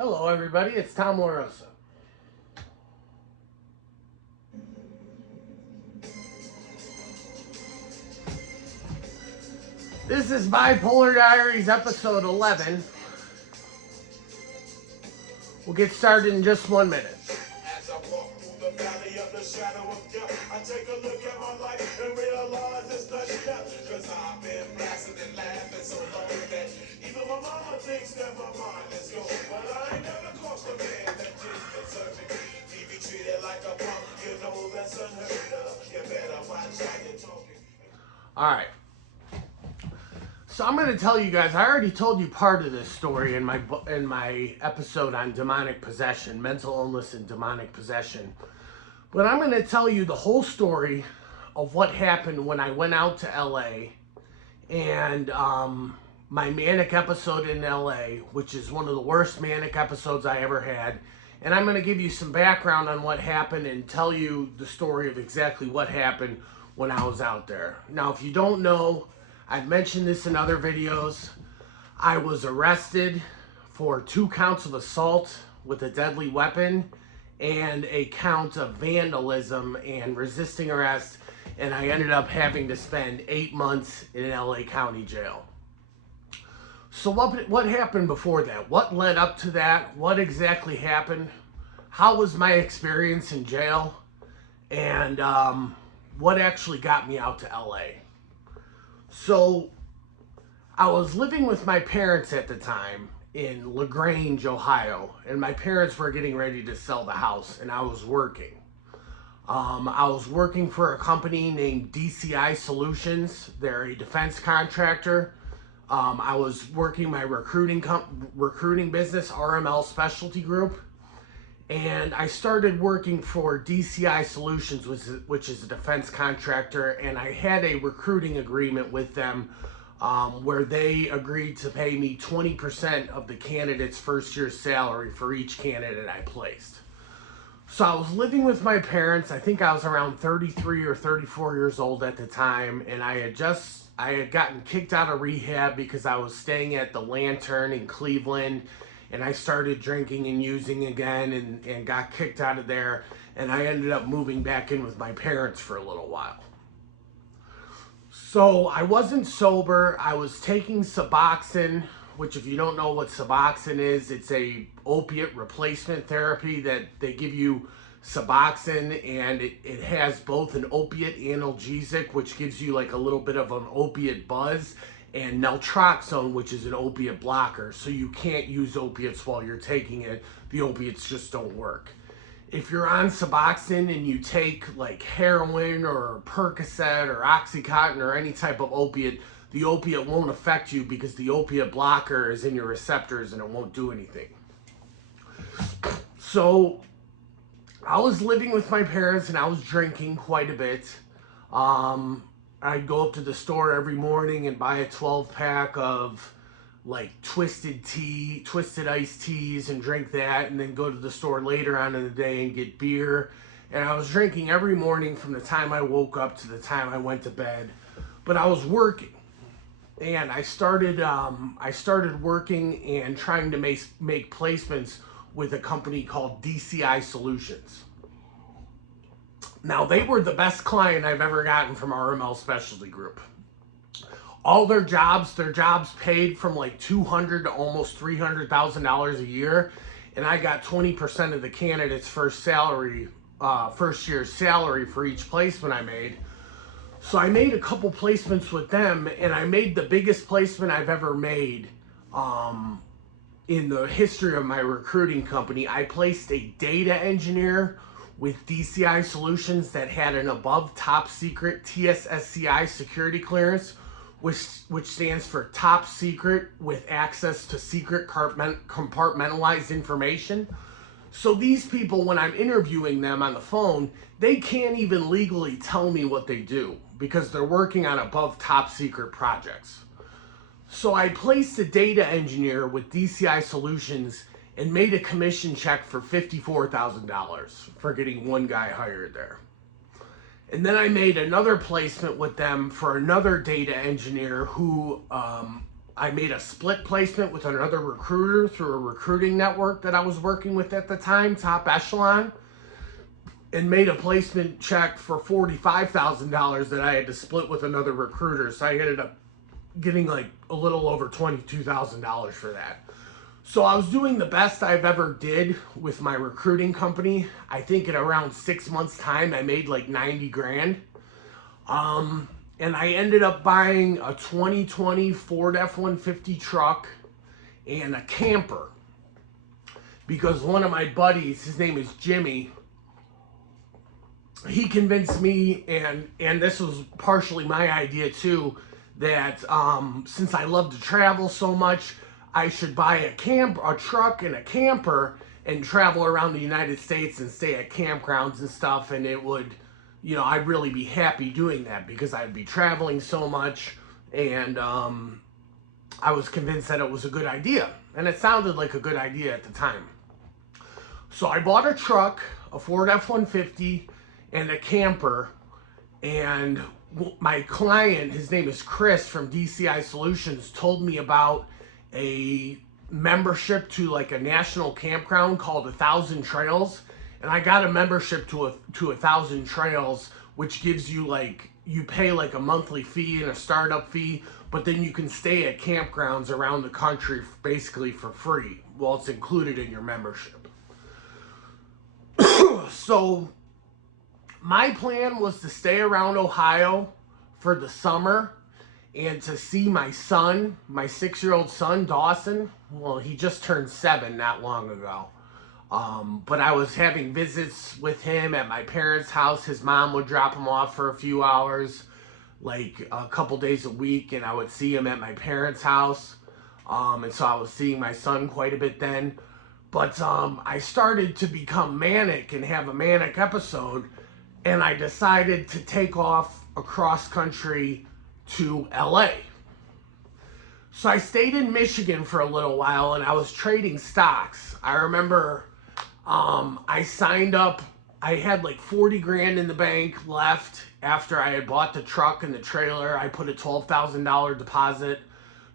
Hello everybody, it's Tom LaRosa. This is Bipolar Diaries episode 11. We'll get started in just 1 minute. As I walk through the valley of the shadow of death, I take a look at my life and realize it's nothing left. Cause I've been blasting and laughing so long that even my mama thinks that my mind is gone. But I ain't never crossed a man that didn't deserve it. He be treated like a punk, you know that's unheard of. You better watch how you're talking. Alright. So I'm going to tell you guys, I already told you part of this story in my episode on demonic possession, mental illness and demonic possession. But I'm going to tell you the whole story of what happened when I went out to LA and my manic episode in LA, which is one of the worst manic episodes I ever had. And I'm going to give you some background on what happened and tell you the story of exactly what happened when I was out there. Now, if you don't know, I've mentioned this in other videos. I was arrested for 2 counts of assault with a deadly weapon and a count of vandalism and resisting arrest, and I ended up having to spend 8 months in LA County Jail. So what happened before that? What led up to that? What exactly happened? How was my experience in jail? And what actually got me out to LA? So, I was living with my parents at the time in LaGrange, Ohio, and my parents were getting ready to sell the house, and I was working. I was working for a company named DCI Solutions. They're a defense contractor. I was working my recruiting business, RML Specialty Group, and I started working for DCI Solutions, which is a defense contractor, and I had a recruiting agreement with them where they agreed to pay me 20% of the candidate's first year's salary for each candidate I placed. So I was living with my parents. I think I was around 33 or 34 years old at the time, and I had gotten kicked out of rehab because I was staying at the Lantern in Cleveland, and I started drinking and using again and got kicked out of there, and I ended up moving back in with my parents for a little while. So I wasn't sober. I was taking Suboxone, which if you don't know what Suboxone is, it's a opiate replacement therapy that they give you Suboxone, and it has both an opiate analgesic, which gives you like a little bit of an opiate buzz, and naltrexone, which is an opiate blocker, so you can't use opiates while you're taking it. The opiates just don't work. If you're on Suboxone and you take like heroin or Percocet or Oxycontin or any type of opiate, the opiate won't affect you because the opiate blocker is in your receptors and it won't do anything. So I was living with my parents and I was drinking quite a bit. I'd go up to the store every morning and buy a 12-pack of like twisted iced teas and drink that, and then go to the store later on in the day and get beer. And I was drinking every morning from the time I woke up to the time I went to bed. But I was working, and I started working and trying to make placements with a company called DCI Solutions. Now, they were the best client I've ever gotten from RML Specialty Group. All their jobs paid from like $200,000 to almost $300,000 a year, and I got 20% of the candidate's first year's salary for each placement I made. So I made a couple placements with them, and I made the biggest placement I've ever made in the history of my recruiting company. I placed a data engineer with DCI Solutions that had an above top secret TSSCI security clearance, which stands for top secret with access to secret compartmentalized information. So these people, when I'm interviewing them on the phone, they can't even legally tell me what they do because they're working on above top secret projects. So I placed a data engineer with DCI Solutions and made a commission check for $54,000 for getting one guy hired there. And then I made another placement with them for another data engineer who I made a split placement with another recruiter through a recruiting network that I was working with at the time, Top Echelon, and made a placement check for $45,000 that I had to split with another recruiter. So I ended up getting like a little over $22,000 for that. So I was doing the best I've ever did with my recruiting company. I think in around 6 months time, I made like 90 grand. And I ended up buying a 2020 Ford F-150 truck and a camper because one of my buddies, his name is Jimmy, he convinced me, and this was partially my idea too, that since I love to travel so much, I should buy a truck and a camper and travel around the United States and stay at campgrounds and stuff, and it would, I'd really be happy doing that because I'd be traveling so much, and I was convinced that it was a good idea, and it sounded like a good idea at the time. So I bought a truck, a Ford F-150, and a camper, and my client, his name is Chris from DCI Solutions, told me about a membership to like a national campground called 1,000 Trails, and I got a membership to 1,000 Trails, which gives you like, you pay like a monthly fee and a startup fee, but then you can stay at campgrounds around the country basically for free. Well, it's included in your membership. So my plan was to stay around Ohio for the summer and to see my son, my 6-year-old son, Dawson. Well, he just turned 7 not long ago. But I was having visits with him at my parents' house. His mom would drop him off for a few hours, like a couple days a week, and I would see him at my parents' house. And so I was seeing my son quite a bit then. But I started to become manic and have a manic episode, and I decided to take off across country to LA. So I stayed in Michigan for a little while, and I was trading stocks. I remember I signed up. I had like 40 grand in the bank left after I had bought the truck and the trailer. I put a $12,000 deposit,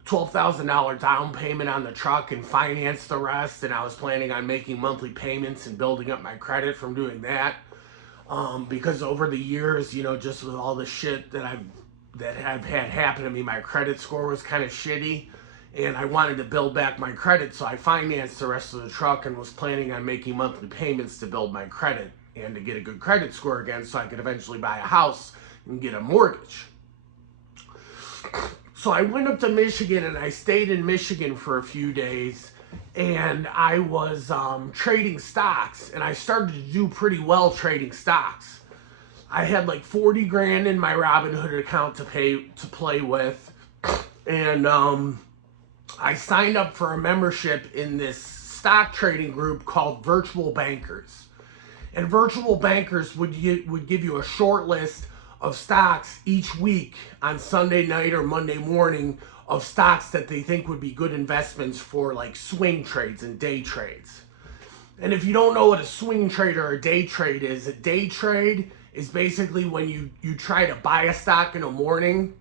$12,000 down payment on the truck, and financed the rest. And I was planning on making monthly payments and building up my credit from doing that. Because over the years, just with all the shit that have had happen to me, my credit score was kind of shitty, and I wanted to build back my credit, so I financed the rest of the truck and was planning on making monthly payments to build my credit and to get a good credit score again so I could eventually buy a house and get a mortgage. So I went up to Michigan, and I stayed in Michigan for a few days, and I was trading stocks, and I started to do pretty well trading stocks. I had like 40 grand in my Robinhood account to play with, and I signed up for a membership in this stock trading group called Virtual Bankers. And Virtual Bankers would give you a short list of stocks each week on Sunday night or Monday morning of stocks that they think would be good investments for like swing trades and day trades. And if you don't know what a swing trade or a day trade is, a day trade is basically when you try to buy a stock in the morning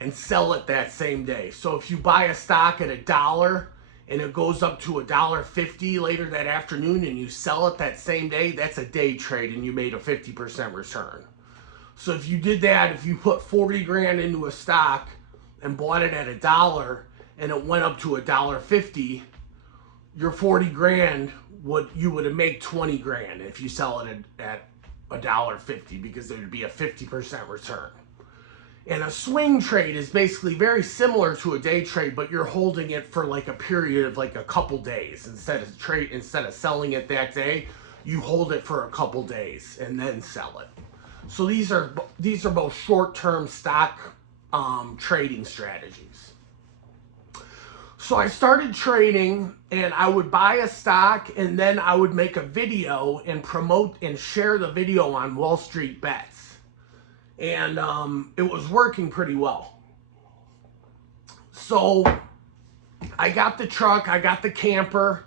and sell it that same day. So if you buy a stock at $1 and it goes up to $1.50 later that afternoon and you sell it that same day, that's a day trade and you made a 50% return. So if you did that, if you put 40 grand into a stock and bought it at $1 and it went up to $1.50, your 40 grand you would have made 20 grand if you sell it at $1.50 because there would be a 50% return. And a swing trade is basically very similar to a day trade, but you're holding it for like a period of like a couple days. Instead of selling it that day, you hold it for a couple days and then sell it. So these are both short-term stock trading strategies. So I started trading, and I would buy a stock, and then I would make a video and promote and share the video on Wall Street Bets. And it was working pretty well. So I got the truck, I got the camper,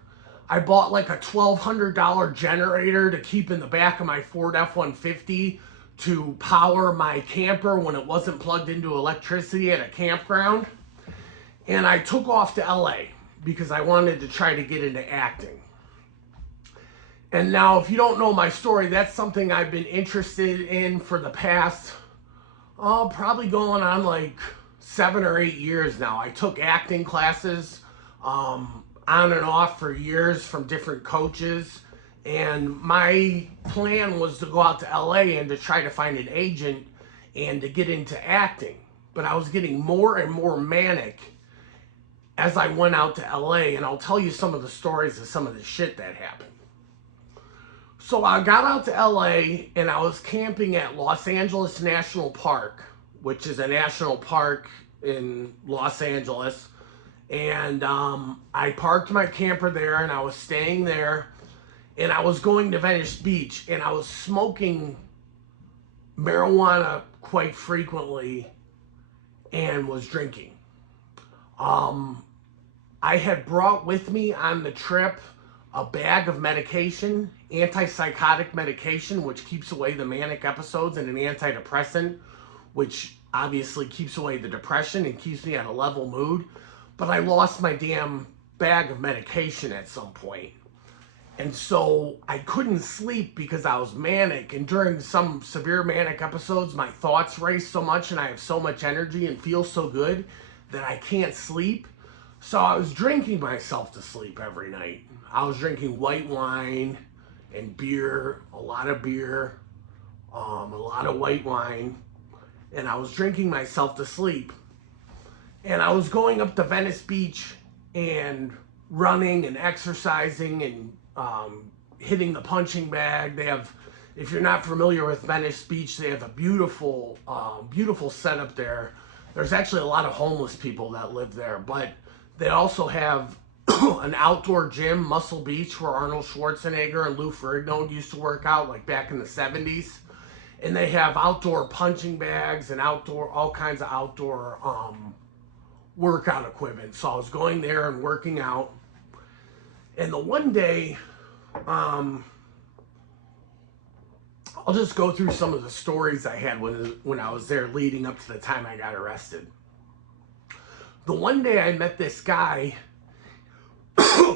I bought like a $1,200 generator to keep in the back of my Ford F-150 to power my camper when it wasn't plugged into electricity at a campground. And I took off to LA because I wanted to try to get into acting. And now, if you don't know my story, that's something I've been interested in for the past, probably going on like 7 or 8 years now. I took acting classes on and off for years from different coaches. And my plan was to go out to LA and to try to find an agent and to get into acting. But I was getting more and more manic as I went out to LA, and I'll tell you some of the stories of some of the shit that happened. So I got out to LA and I was camping at Los Angeles National Park, which is a national park in Los Angeles. And I parked my camper there and I was staying there, and I was going to Venice Beach, and I was smoking marijuana quite frequently and was drinking. I had brought with me on the trip a bag of medication, antipsychotic medication, which keeps away the manic episodes, and an antidepressant, which obviously keeps away the depression and keeps me at a level mood. But I lost my damn bag of medication at some point. And so I couldn't sleep because I was manic. And during some severe manic episodes, my thoughts race so much and I have so much energy and feel so good that I can't sleep. So I was drinking myself to sleep every night. I was drinking white wine and beer, a lot of beer, a lot of white wine. And I was drinking myself to sleep. And I was going up to Venice Beach and running and exercising and hitting the punching bag. They have, if you're not familiar with Venice Beach, they have a beautiful, beautiful setup there. There's actually a lot of homeless people that live there, but they also have an outdoor gym, Muscle Beach, where Arnold Schwarzenegger and Lou Ferrigno used to work out, like back in the 70s. And they have outdoor punching bags and outdoor, all kinds of outdoor workout equipment. So I was going there and working out. And the one day, I'll just go through some of the stories I had when I was there leading up to the time I got arrested. The one day I met this guy,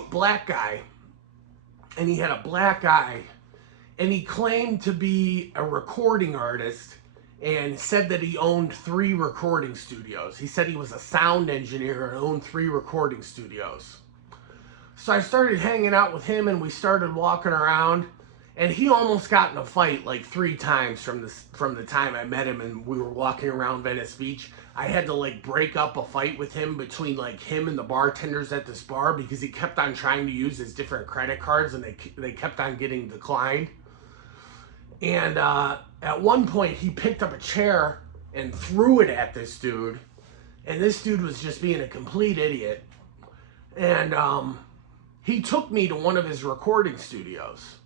black guy, and he had a black eye, and he claimed to be a recording artist and said that he owned 3 recording studios. He said he was a sound engineer and owned 3 recording studios. So I started hanging out with him and we started walking around, and he almost got in a fight like 3 times from the time I met him and we were walking around Venice Beach. I had to like break up a fight with him between like him and the bartenders at this bar because he kept on trying to use his different credit cards and they kept on getting declined. And at one point he picked up a chair and threw it at this dude, and this dude was just being a complete idiot. And he took me to one of his recording studios.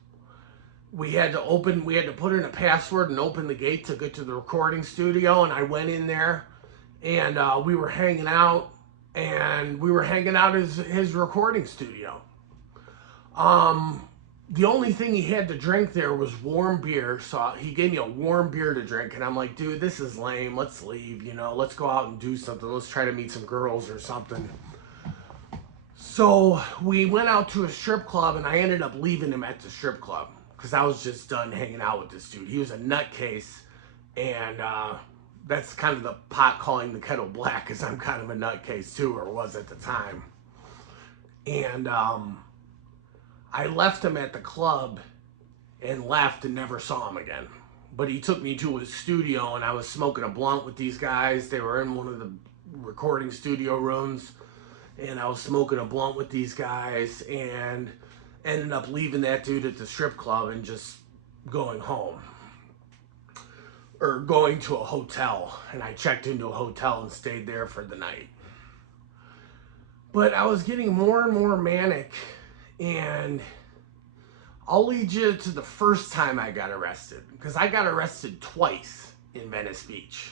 We had to put in a password and open the gate to get to the recording studio, and I went in there and we were hanging out at his recording studio. The only thing he had to drink there was warm beer, so he gave me a warm beer to drink, and I'm like, dude, this is lame, let's leave, let's go out and do something, let's try to meet some girls or something. So we went out to a strip club, and I ended up leaving him at the strip club because I was just done hanging out with this dude. He was a nutcase, and that's kind of the pot calling the kettle black, because I'm kind of a nutcase too, or was at the time. And I left him at the club and left and never saw him again. But he took me to his studio, and I was smoking a blunt with these guys. They were in one of the recording studio rooms, and I was smoking a blunt with these guys and ended up leaving that dude at the strip club and just going home. Or going to a hotel, and I checked into a hotel and stayed there for the night. But I was getting more and more manic, and I'll lead you to the first time I got arrested, because I got arrested twice in Venice Beach.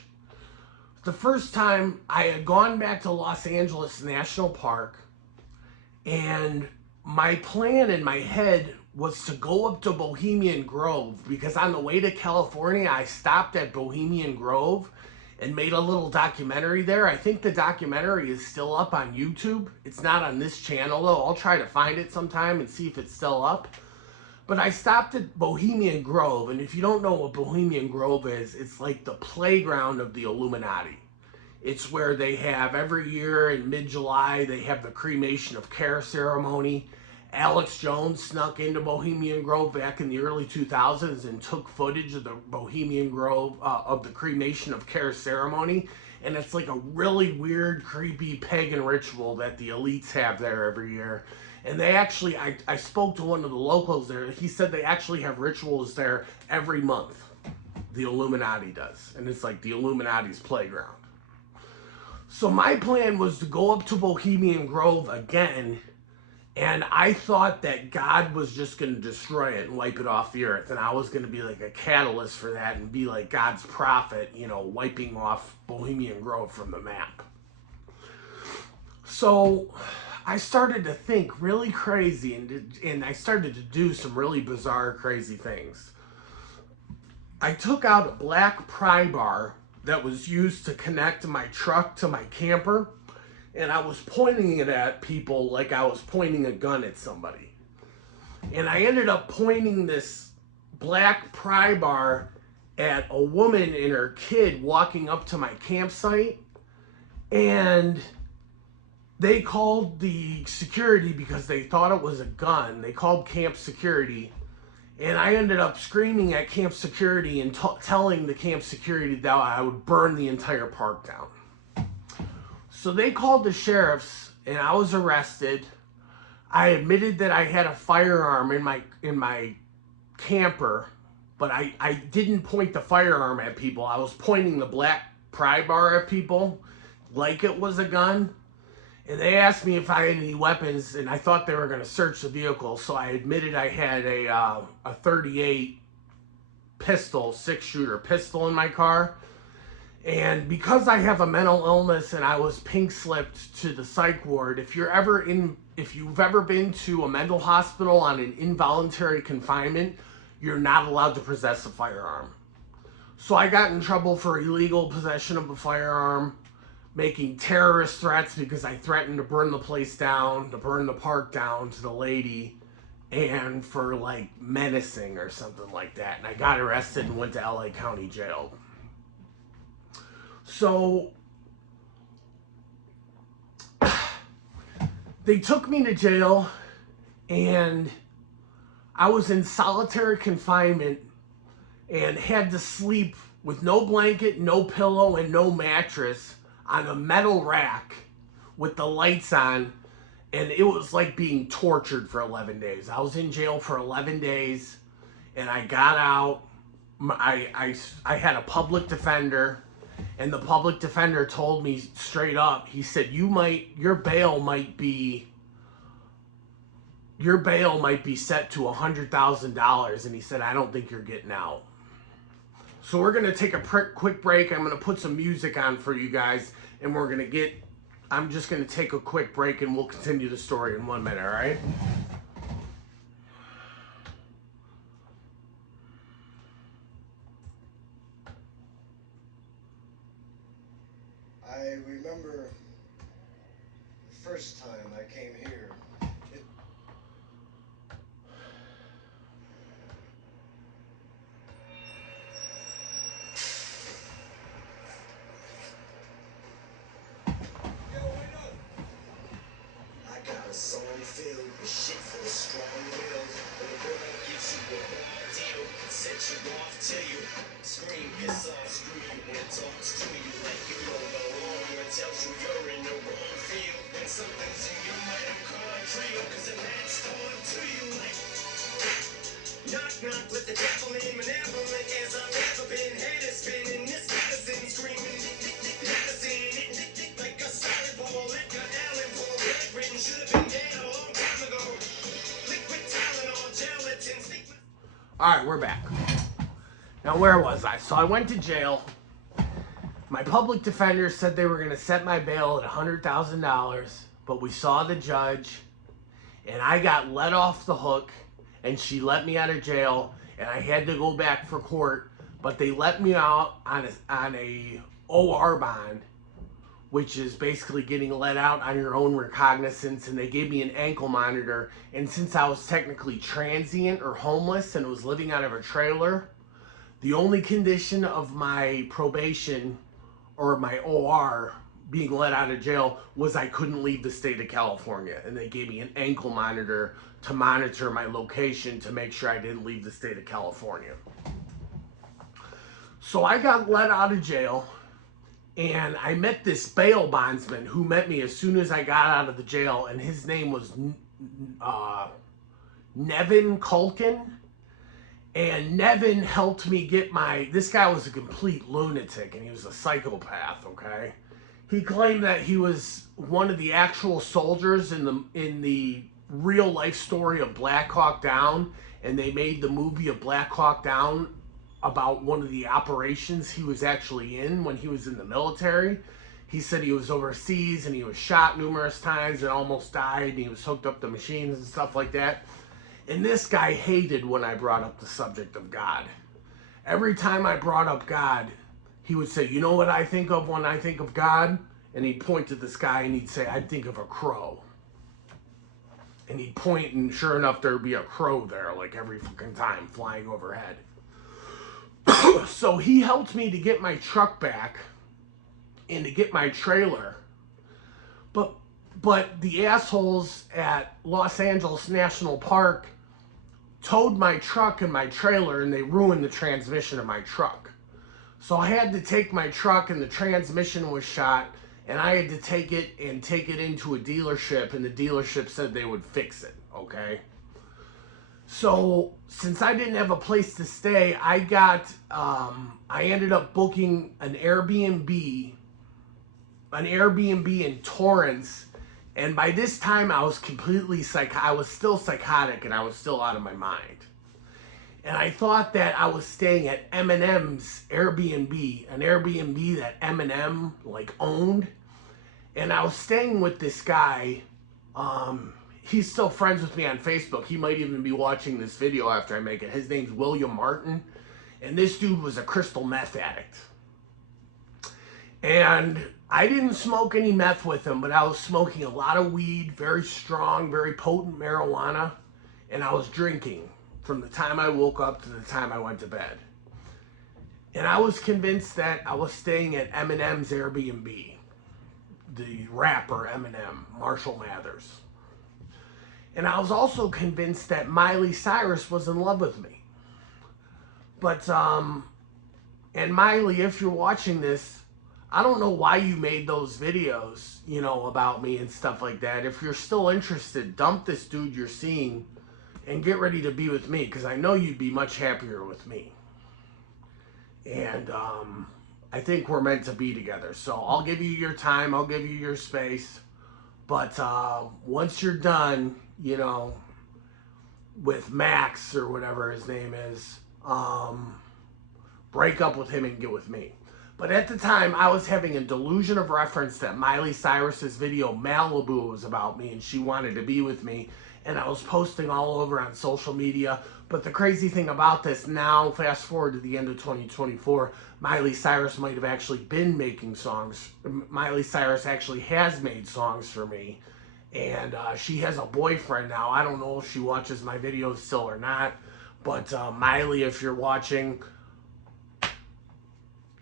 The first time I had gone back to Los Angeles National Park, and my plan in my head was to go up to Bohemian Grove, because on the way to California, I stopped at Bohemian Grove and made a little documentary there. I think the documentary is still up on YouTube. It's not on this channel though. I'll try to find it sometime and see if it's still up. But I stopped at Bohemian Grove, and if you don't know what Bohemian Grove is, it's like the playground of the Illuminati. It's where they have every year in mid-July, they have the cremation of care ceremony. Alex Jones snuck into Bohemian Grove back in the early 2000s and took footage of the Bohemian Grove, of the cremation of care ceremony. And it's like a really weird, creepy pagan ritual that the elites have there every year. And they actually, I spoke to one of the locals there. He said they actually have rituals there every month. The Illuminati does. And it's like the Illuminati's playground. So my plan was to go up to Bohemian Grove again. And I thought that God was just going to destroy it and wipe it off the earth. And I was going to be like a catalyst for that and be like God's prophet, you know, wiping off Bohemian Grove from the map. So I started to think really crazy, and I started to do some really bizarre, crazy things. I took out a black pry bar that was used to connect my truck to my camper, and I was pointing it at people like I was pointing a gun at somebody. And I ended up pointing this black pry bar at a woman and her kid walking up to my campsite, and they called the security because they thought it was a gun. They called camp security, and I ended up screaming at camp security and telling the camp security that I would burn the entire park down. So they called the sheriffs, and I was arrested. I admitted that I had a firearm in my camper, but I didn't point the firearm at people. I was pointing the black pry bar at people like it was a gun. And they asked me if I had any weapons, and I thought they were going to search the vehicle, so I admitted I had a .38 pistol, 6-shooter pistol in my car. And because I have a mental illness and I was pink slipped to the psych ward, if you've ever been to a mental hospital on an involuntary confinement, you're not allowed to possess a firearm. So I got in trouble for illegal possession of a firearm, making terrorist threats because I threatened to burn the place down, to burn the park down to the lady, and for like menacing or something like that. And I got arrested and went to LA County Jail. So they took me to jail, and I was in solitary confinement and had to sleep with no blanket, no pillow, and no mattress on a metal rack with the lights on, and it was like being tortured for 11 days. I was in jail for 11 days, and I got out. I had a public defender, and the public defender told me straight up, he said, your bail might be set to $100,000, and he said, I don't think you're getting out. So we're going to take a quick break. I'm going to put some music on for you guys, and I'm just going to take a quick break, and we'll continue the story in 1 minute, all right? I remember the first time I came here. Song filled with shit for the strong willed. When the world gives you a bad deal, set you off till you scream, piss off, screw you, when it talks to you like you don't belong, or it tells you you're in the wrong field. And something to you might have called a trio, cause a man's torn to you like knock knock with the devil in malevolent as I've ever been. Head is spinning, this medicine screaming, medicine, like a solid ball, like an Allen ball, written should have been. Alright, we're back. Now, where was I? So I went to jail. My public defender said they were going to set my bail at $100,000, but we saw the judge, and I got let off the hook, and she let me out of jail, and I had to go back for court, but they let me out on a OR bond, which is basically getting let out on your own recognizance, and they gave me an ankle monitor. And since I was technically transient or homeless and was living out of a trailer, the only condition of my probation or my OR being let out of jail was I couldn't leave the state of California. And they gave me an ankle monitor to monitor my location to make sure I didn't leave the state of California. So I got let out of jail, and I met this bail bondsman who met me as soon as I got out of the jail, and his name was Nevin Culkin. And Nevin helped me get this guy was a complete lunatic, and he was a psychopath, okay? He claimed that he was one of the actual soldiers in the real life story of Black Hawk Down, and they made the movie of Black Hawk Down about one of the operations he was actually in when he was in the military. He said he was overseas and he was shot numerous times and almost died, and he was hooked up to machines and stuff like that. And this guy hated when I brought up the subject of God. Every time I brought up God, he would say, you know what I think of when I think of God? And he'd point to the sky and he'd say, I think of a crow. And he'd point, and sure enough, there'd be a crow there, like every fucking time, flying overhead. So he helped me to get my truck back and to get my trailer. But the assholes at Los Angeles National Park towed my truck and my trailer, and they ruined the transmission of my truck. So I had to take my truck, and the transmission was shot, and I had to take it into a dealership, and the dealership said they would fix it, okay? So since I didn't have a place to stay, I ended up booking an Airbnb in Torrance. And by this time, I was completely I was still psychotic, and I was still out of my mind. And I thought that I was staying at Eminem's Airbnb, an Airbnb that Eminem owned. And I was staying with this guy. He's still friends with me on Facebook. He might even be watching this video after I make it. His name's William Martin. And this dude was a crystal meth addict. And I didn't smoke any meth with him, but I was smoking a lot of weed, very strong, very potent marijuana, and I was drinking from the time I woke up to the time I went to bed. And I was convinced that I was staying at Eminem's Airbnb, the rapper Eminem, Marshall Mathers. And I was also convinced that Miley Cyrus was in love with me. But, and Miley, if you're watching this, I don't know why you made those videos, about me and stuff like that. If you're still interested, dump this dude you're seeing and get ready to be with me, because I know you'd be much happier with me. And I think we're meant to be together. So I'll give you your time. I'll give you your space. But once you're done, with Max or whatever his name is, break up with him and get with me. But at the time, I was having a delusion of reference that Miley Cyrus's video Malibu was about me, and she wanted to be with me, and I was posting all over on social media. But the crazy thing about this, now fast forward to the end of 2024, Miley Cyrus might have actually been making songs. Miley Cyrus actually has made songs for me, and she has a boyfriend now. I don't know if she watches my videos still or not, but Miley, if you're watching,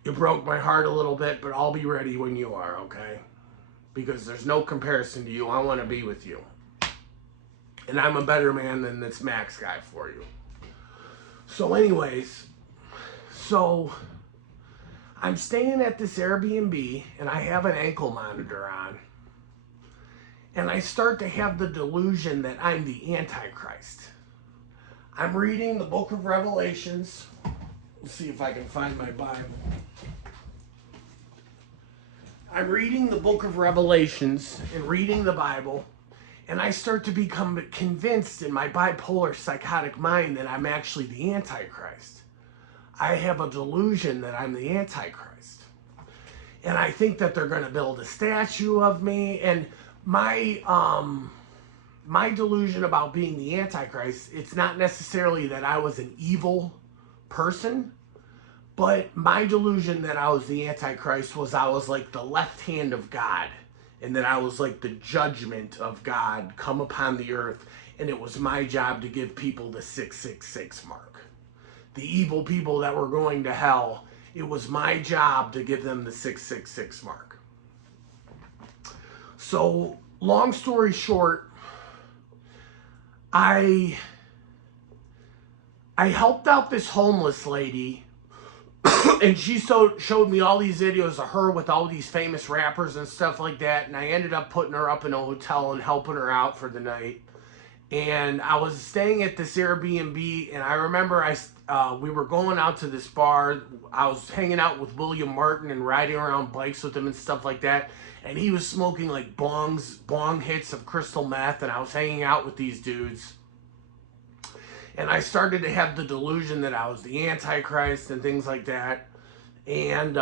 you broke my heart a little bit, but I'll be ready when you are, okay? Because there's no comparison to you. I want to be with you. And I'm a better man than this Max guy for you. So anyways, I'm staying at this Airbnb, and I have an ankle monitor on. And I start to have the delusion that I'm the Antichrist. I'm reading the book of Revelations. Let's see if I can find my Bible. I'm reading the book of Revelations and reading the Bible, and I start to become convinced in my bipolar psychotic mind that I'm actually the Antichrist. I have a delusion that I'm the Antichrist. And I think that they're going to build a statue of me, and my delusion about being the Antichrist, it's not necessarily that I was an evil person, But my delusion that I was the Antichrist was I was like the left hand of God, and that I was like the judgment of God come upon the earth, and it was my job to give people the 666 mark. The evil people that were going to hell, it was my job to give them the 666 mark. So, long story short, I helped out this homeless lady, and she showed me all these videos of her with all these famous rappers and stuff like that, and I ended up putting her up in a hotel and helping her out for the night. And I was staying at this Airbnb, and I remember we were going out to this bar. I was hanging out with William Martin and riding around bikes with him and stuff like that, and he was smoking like bong hits of crystal meth, and I was hanging out with these dudes. And I started to have the delusion that I was the Antichrist and things like that. And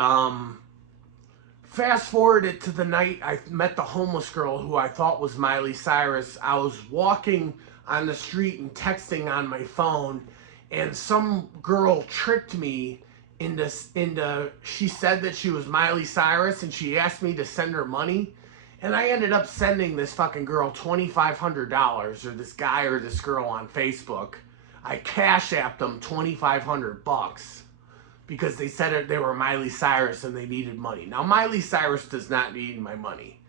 fast forward it to the night I met the homeless girl who I thought was Miley Cyrus. I was walking on the street and texting on my phone, and some girl tricked me into she said that she was Miley Cyrus, and she asked me to send her money. And I ended up sending this fucking girl $2,500, or this guy or this girl on Facebook. I cash apped them $2,500 because they said they were Miley Cyrus and they needed money. Now, Miley Cyrus does not need my money.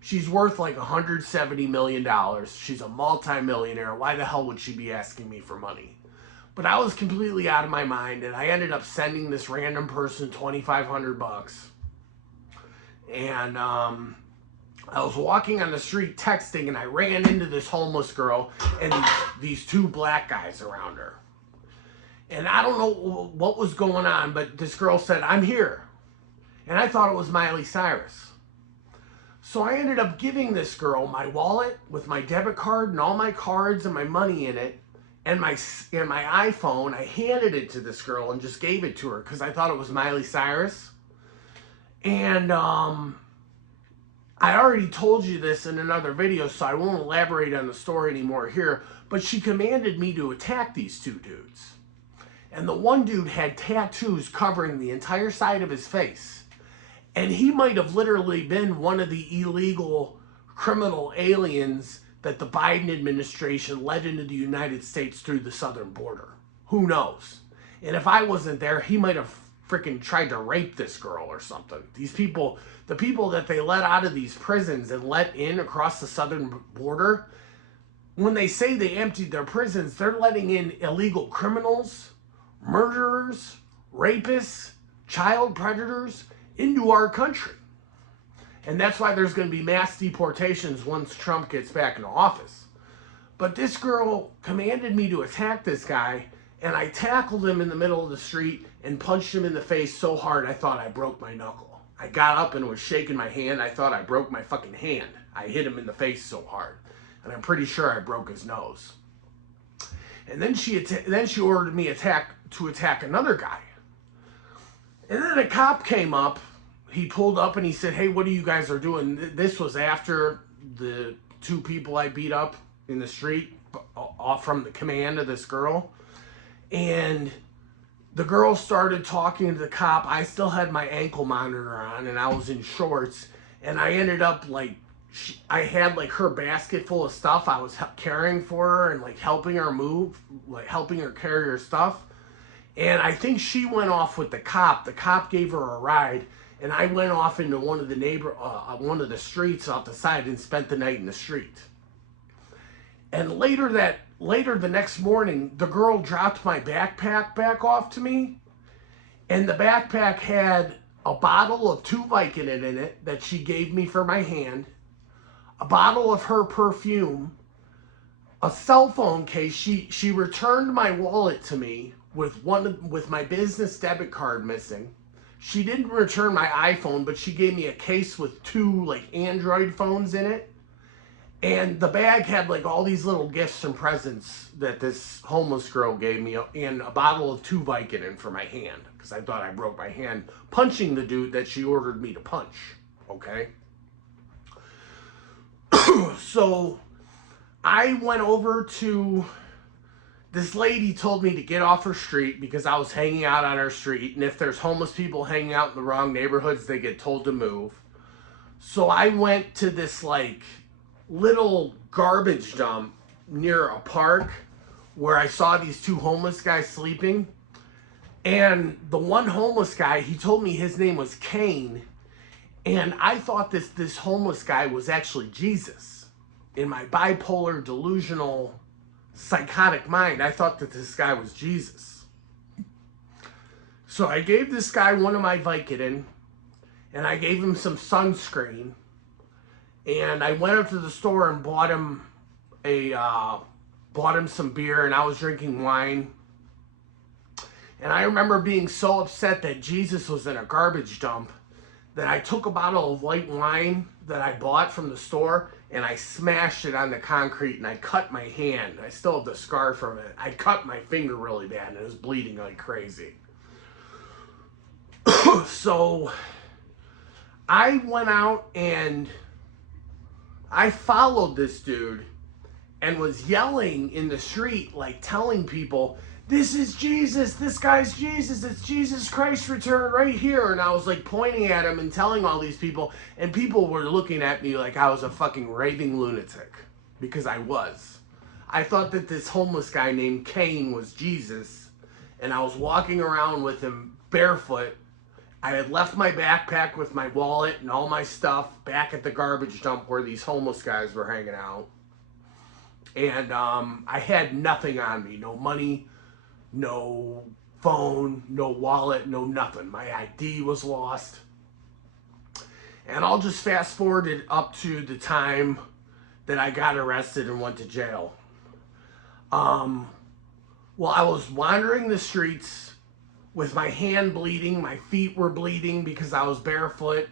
She's worth like $170 million. She's a multi-millionaire. Why the hell would she be asking me for money? But I was completely out of my mind, and I ended up sending this random person $2,500. And I was walking on the street texting, and I ran into this homeless girl and these two black guys around her. And I don't know what was going on, but this girl said, "I'm here." And I thought it was Miley Cyrus. So I ended up giving this girl my wallet with my debit card and all my cards and my money in it, and my iPhone. I handed it to this girl and just gave it to her because I thought it was Miley Cyrus. And I already told you this in another video, so I won't elaborate on the story anymore here, but she commanded me to attack these two dudes. And the one dude had tattoos covering the entire side of his face. And he might have literally been one of the illegal criminal aliens that the Biden administration led into the United States through the southern border. Who knows? And if I wasn't there, he might have freaking tried to rape this girl or something. These people, the people that they let out of these prisons and let in across the southern border, when they say they emptied their prisons, they're letting in illegal criminals, murderers, rapists, child predators into our country. And that's why there's going to be mass deportations once Trump gets back in office. But this girl commanded me to attack this guy, and I tackled him in the middle of the street and punched him in the face so hard I thought I broke my knuckle. I got up and was shaking my hand. I thought I broke my fucking hand. I hit him in the face so hard. And I'm pretty sure I broke his nose. And then she ordered me to attack another guy. And then a cop came up. He pulled up and he said, "Hey, what are you guys are doing?" This was after the two people I beat up in the street off from the command of this girl. And the girl started talking to the cop. I still had my ankle monitor on and I was in shorts. And I ended up like, I had like her basket full of stuff I was carrying for her and like helping her move, like helping her carry her stuff. And I think she went off with the cop. The cop gave her a ride, and I went off into one of the streets off the side and spent the night in the street. And later the next morning, the girl dropped my backpack back off to me, and the backpack had a bottle of 2 Vicodin in it that she gave me for my hand, a bottle of her perfume, a cell phone case. She returned my wallet to me with my business debit card missing. She didn't return my iPhone, but she gave me a case with 2 like Android phones in it. And the bag had like all these little gifts and presents that this homeless girl gave me, and a bottle of 2 Vicodin for my hand, because I thought I broke my hand punching the dude that she ordered me to punch. Okay? So I went over to this lady told me to get off her street because I was hanging out on her street. And if there's homeless people hanging out in the wrong neighborhoods, they get told to move. So I went to this like little garbage dump near a park where I saw these two homeless guys sleeping. And the one homeless guy, he told me his name was Cain. And I thought this homeless guy was actually Jesus. In my bipolar, delusional, psychotic mind, I thought that this guy was Jesus. So I gave this guy one of my Vicodin, and I gave him some sunscreen, and I went up to the store and bought him some beer, and I was drinking wine. And I remember being so upset that Jesus was in a garbage dump that I took a bottle of white wine that I bought from the store and I smashed it on the concrete and I cut my hand. I still have the scar from it. I cut my finger really bad and it was bleeding like crazy. So I went out and I followed this dude and was yelling in the street, like telling people, "This is Jesus, this guy's Jesus, it's Jesus Christ returned right here." And I was like pointing at him and telling all these people, and people were looking at me like I was a fucking raving lunatic, because I was. I thought that this homeless guy named Cain was Jesus, and I was walking around with him barefoot. I had left my backpack with my wallet and all my stuff back at the garbage dump where these homeless guys were hanging out. And I had nothing on me, no money, no phone, no wallet, no nothing. My ID was lost. And I'll just fast forward it up to the time that I got arrested and went to jail. Well, I was wandering the streets with my hand bleeding, my feet were bleeding because I was barefoot.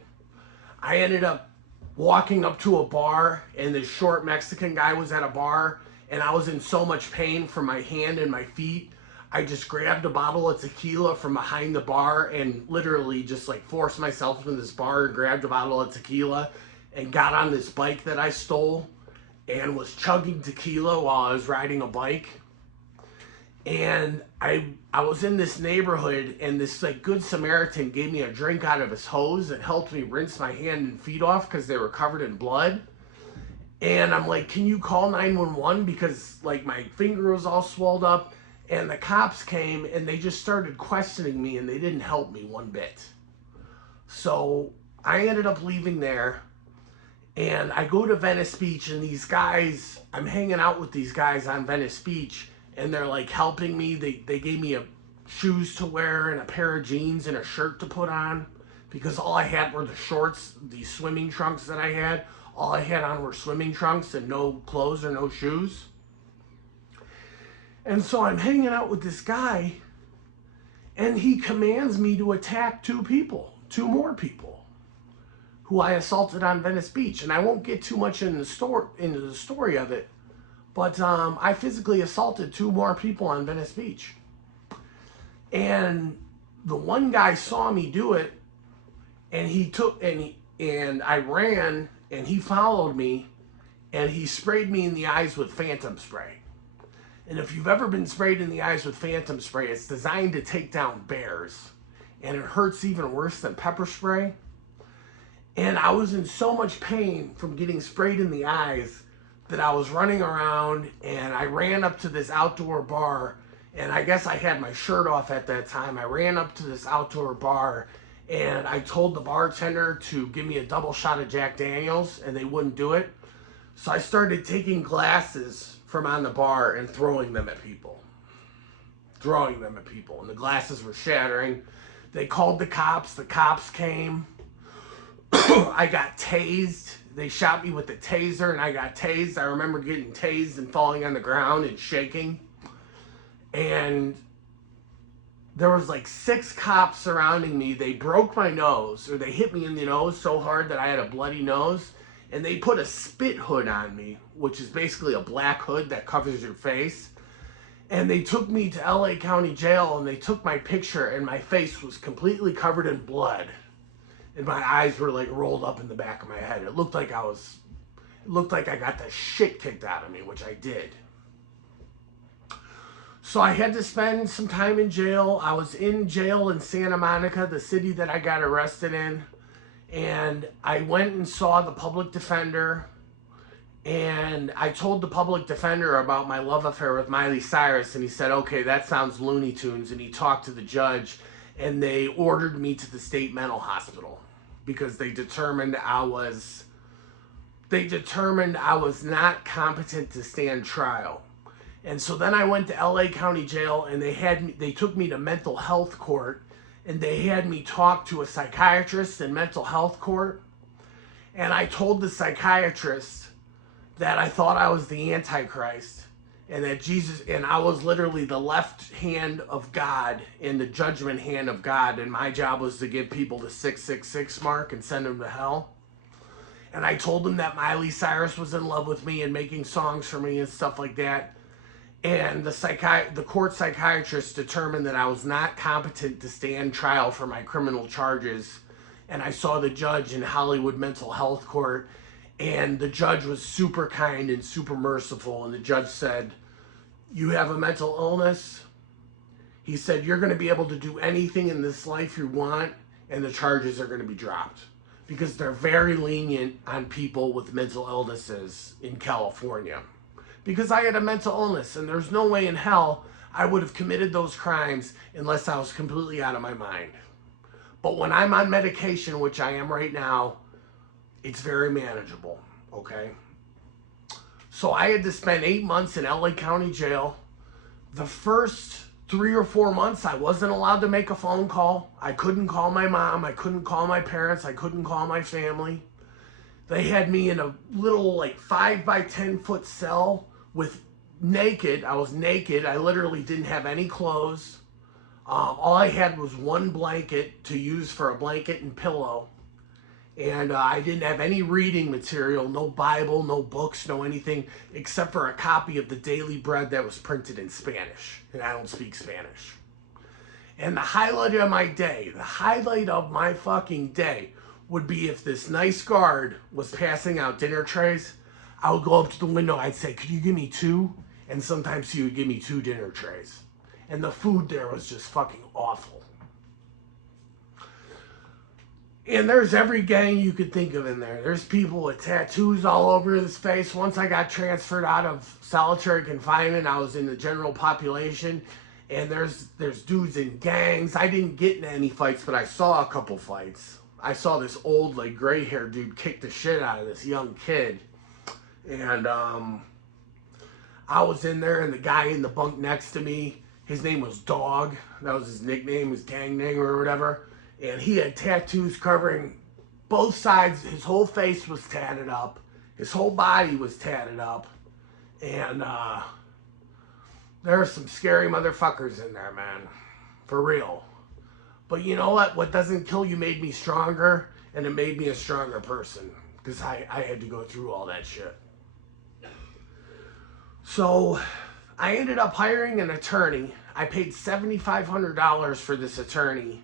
I ended up walking up to a bar, and this short Mexican guy was at a bar, and I was in so much pain from my hand and my feet. I just grabbed a bottle of tequila from behind the bar and literally just like forced myself into this bar and grabbed a bottle of tequila and got on this bike that I stole and was chugging tequila while I was riding a bike. And I was in this neighborhood, and this like good Samaritan gave me a drink out of his hose and helped me rinse my hand and feet off because they were covered in blood. And I'm like, "Can you call 911? Because like my finger was all swelled up." And the cops came and they just started questioning me, and they didn't help me one bit. So I ended up leaving there, and I go to Venice Beach, and these guys, I'm hanging out with these guys on Venice Beach, and they're like helping me. They gave me shoes to wear and a pair of jeans and a shirt to put on, because all I had were the shorts, the swimming trunks that I had. All I had on were swimming trunks and no clothes or no shoes. And so I'm hanging out with this guy, and he commands me to attack two more people who I assaulted on Venice Beach. And I won't get too much into the story of it, but I physically assaulted two more people on Venice Beach. And the one guy saw me do it, and and I ran, and he followed me, and he sprayed me in the eyes with phantom spray. And if you've ever been sprayed in the eyes with phantom spray, it's designed to take down bears. And it hurts even worse than pepper spray. And I was in so much pain from getting sprayed in the eyes that I was running around, and I ran up to this outdoor bar. And I guess I had my shirt off at that time. I ran up to this outdoor bar, and I told the bartender to give me a double shot of Jack Daniels, and they wouldn't do it. So I started taking glasses from on the bar and throwing them at people. And the glasses were shattering. They called the cops. The cops came. I got tased. They shot me with a taser, and I got tased. I remember getting tased and falling on the ground and shaking. And there was like 6 cops surrounding me. They broke my nose, or they hit me in the nose so hard that I had a bloody nose. And they put a spit hood on me, which is basically a black hood that covers your face. And they took me to LA County Jail, and they took my picture, and my face was completely covered in blood. And my eyes were like rolled up in the back of my head. It looked like I got the shit kicked out of me, which I did. So I had to spend some time in jail. I was in jail in Santa Monica, the city that I got arrested in. And I went and saw the public defender. And I told the public defender about my love affair with Miley Cyrus. And he said, okay, that sounds Looney Tunes. And he talked to the judge. And they ordered me to the state mental hospital. Because they determined I was not competent to stand trial. And so then I went to LA County Jail, and they took me to mental health court, and they had me talk to a psychiatrist in mental health court. And I told the psychiatrist that I thought I was the Antichrist, and that and I was literally the left hand of God and the judgment hand of God, and my job was to give people the 666 mark and send them to hell. And I told him that Miley Cyrus was in love with me and making songs for me and stuff like that. And the court psychiatrist determined that I was not competent to stand trial for my criminal charges. And I saw the judge in Hollywood Mental Health Court, and the judge was super kind and super merciful. And the judge said, you have a mental illness. He said, you're going to be able to do anything in this life you want, and the charges are going to be dropped. Because they're very lenient on people with mental illnesses in California. Because I had a mental illness, and there's no way in hell I would have committed those crimes unless I was completely out of my mind. But when I'm on medication, which I am right now, it's very manageable, okay? So I had to spend 8 months in LA County Jail. The first 3 or 4 months, I wasn't allowed to make a phone call. I couldn't call my mom. I couldn't call my parents. I couldn't call my family. They had me in a little like 5 by 10 foot cell with naked. I was naked. I literally didn't have any clothes. All I had was one blanket to use for a blanket and pillow. And I didn't have any reading material, no Bible, no books, no anything, except for a copy of the Daily Bread that was printed in Spanish. And I don't speak Spanish. And the highlight of my day, the highlight of my fucking day would be if this nice guard was passing out dinner trays. I would go up to the window, I'd say, could you give me 2? And sometimes he would give me 2 dinner trays. And the food there was just fucking awful. And there's every gang you could think of in there. There's people with tattoos all over his face. Once I got transferred out of solitary confinement, I was in the general population. And there's dudes in gangs. I didn't get in any fights, but I saw a couple fights. I saw this old, like, gray-haired dude kick the shit out of this young kid. And I was in there, and the guy in the bunk next to me, his name was Dog. That was his nickname, his gang name or whatever. And he had tattoos covering both sides. His whole face was tatted up. His whole body was tatted up. And there are some scary motherfuckers in there, man. For real. But you know what? What doesn't kill you made me stronger. And it made me a stronger person. Because I had to go through all that shit. So I ended up hiring an attorney. I paid $7,500 for this attorney.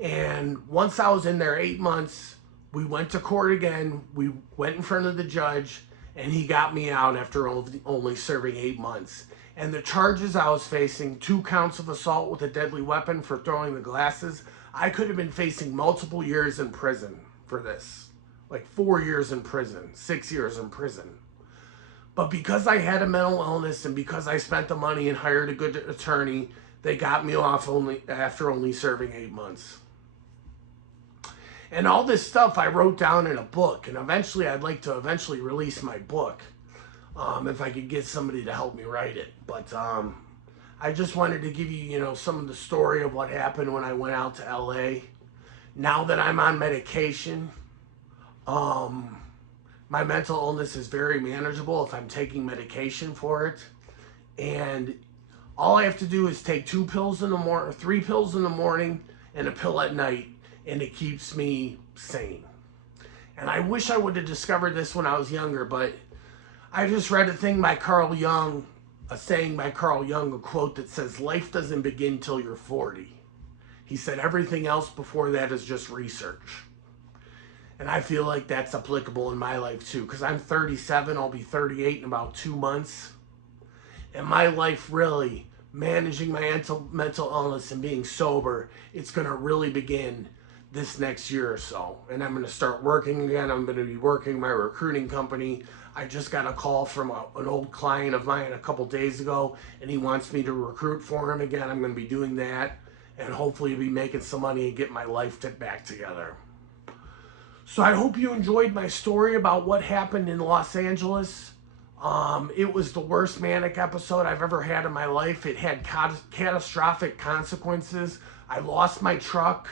And once I was in there 8 months, we went to court again. We went in front of the judge, and he got me out after only serving 8 months. And the charges I was facing, 2 counts of assault with a deadly weapon for throwing the glasses, I could have been facing multiple years in prison for this. Like 4 years in prison, 6 years in prison. But because I had a mental illness and because I spent the money and hired a good attorney, they got me off after only serving 8 months. And all this stuff I wrote down in a book, and eventually I'd like to release my book, if I could get somebody to help me write it. But I just wanted to give you, some of the story of what happened when I went out to LA. Now that I'm on medication, my mental illness is very manageable if I'm taking medication for it. And all I have to do is take 2 pills in the morning, 3 pills in the morning, and a pill at night. And it keeps me sane. And I wish I would have discovered this when I was younger, but I just read a saying by Carl Jung, a quote that says, life doesn't begin till you're 40. He said everything else before that is just research. And I feel like that's applicable in my life too, because I'm 37, I'll be 38 in about 2 months. And my life really managing my mental illness and being sober, it's going to really begin this next year or so. And I'm going to start working again. I'm going to be working my recruiting company. I just got a call from an old client of mine a couple days ago, and he wants me to recruit for him again. I'm going to be doing that, and hopefully be making some money and get my life back together. So I hope you enjoyed my story about what happened in Los Angeles. It was the worst manic episode I've ever had in my life. It had catastrophic consequences. I lost my truck.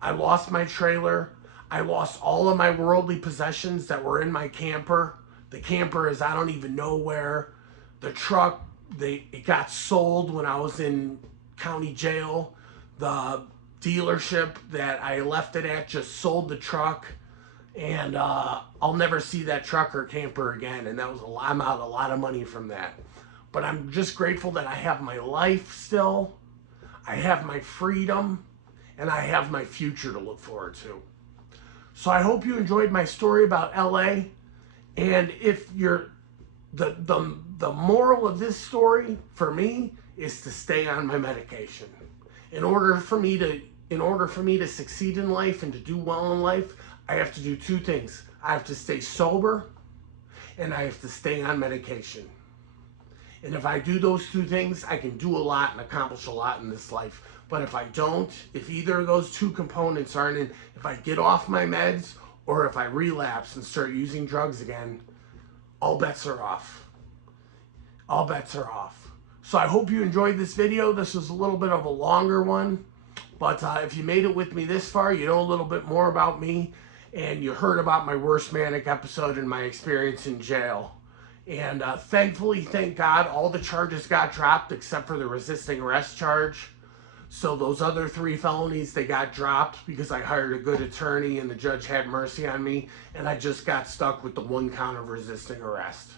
I lost my trailer. I lost all of my worldly possessions that were in my camper. The camper is I don't even know where. The truck, it got sold when I was in county jail. The dealership that I left it at just sold the truck. And I'll never see that truck or camper again. And that was I'm out a lot of money from that. But I'm just grateful that I have my life still. I have my freedom. And I have my future to look forward to. So I hope you enjoyed my story about LA. And if you're the moral of this story for me is to stay on my medication. In order for me to succeed in life and to do well in life, I have to do two things. I have to stay sober and I have to stay on medication. And if I do those two things, I can do a lot and accomplish a lot in this life. But if I don't, if either of those two components aren't in, if I get off my meds or if I relapse and start using drugs again, all bets are off. All bets are off. So I hope you enjoyed this video. This was a little bit of a longer one. But if you made it with me this far, you know a little bit more about me. And you heard about my worst manic episode and my experience in jail. And thankfully, thank God, all the charges got dropped except for the resisting arrest charge. So those other 3 felonies, they got dropped because I hired a good attorney and the judge had mercy on me. And I just got stuck with the 1 count of resisting arrest,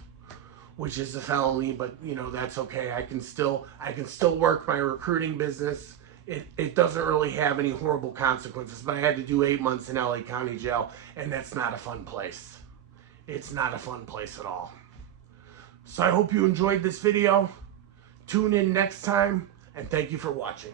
which is a felony, but you know, that's okay. I can still work my recruiting business. It doesn't really have any horrible consequences, but I had to do 8 months in LA County Jail, and that's not a fun place. It's not a fun place at all. So I hope you enjoyed this video. Tune in next time, and thank you for watching.